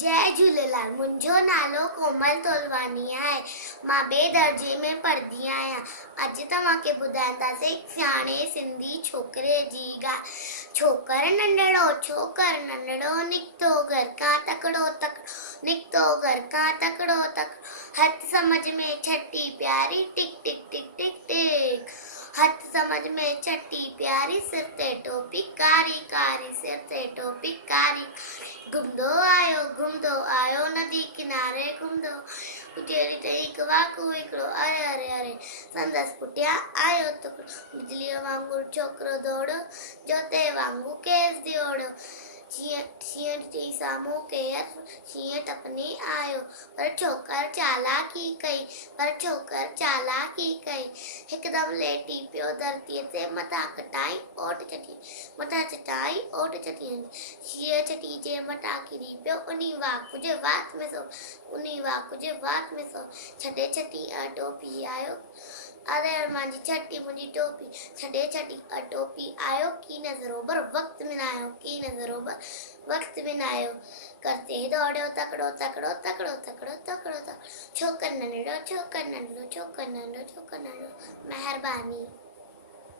जय झूलेलाल। मुंहिंजो नालो कोमल तोलवानी आहे। मां ॿिए दर्जे में पढ़ंदी आहियां। अॼु तव्हांखे ॿुधाईंदासीं सियाणे सिंधी छोकिरे जी ॻाल्हि। छोकर नंढड़ो निकितो घर खां तकिड़ो निकितो घर खां तकिड़ो हथ समझ में छटी प्यारी टिक टिक टिक टिक टिक। हथ समझ में छटी प्यारी सिर ते टोपी कारी कारी सिर ते टोपी कारी। घुमदो आयो नदी किनारे घुमदो पुठियां ते हिकु वाकू हिकिड़ो अरे अरे अरे संदसि पुठियां आयो टुकड़ो बिजलीअ वांगुरु छोकिरो दौड़ो जोते वांगुरु केस दियोड़ो। शींहं चई साम्हूं केरु शींहं टपने आयो पर छोकर चालाकी कई हिकदमि लेटी पियो धरतीअ ते मथां कटाई ओट चटी मथां चटाई ओट चटी शींहं चटी जे मथां किरी पियो उनी वाक जे वात में सो छॾे छटी टोपी आयो अरे मुंहिंजी छटी मुंहिंजी टोपी छॾे छटी टोपी आयो की नज़रोबर वक्त में न आयो करते दौड़ियो तकिड़ो छोकर नंढड़ो महिरबानी।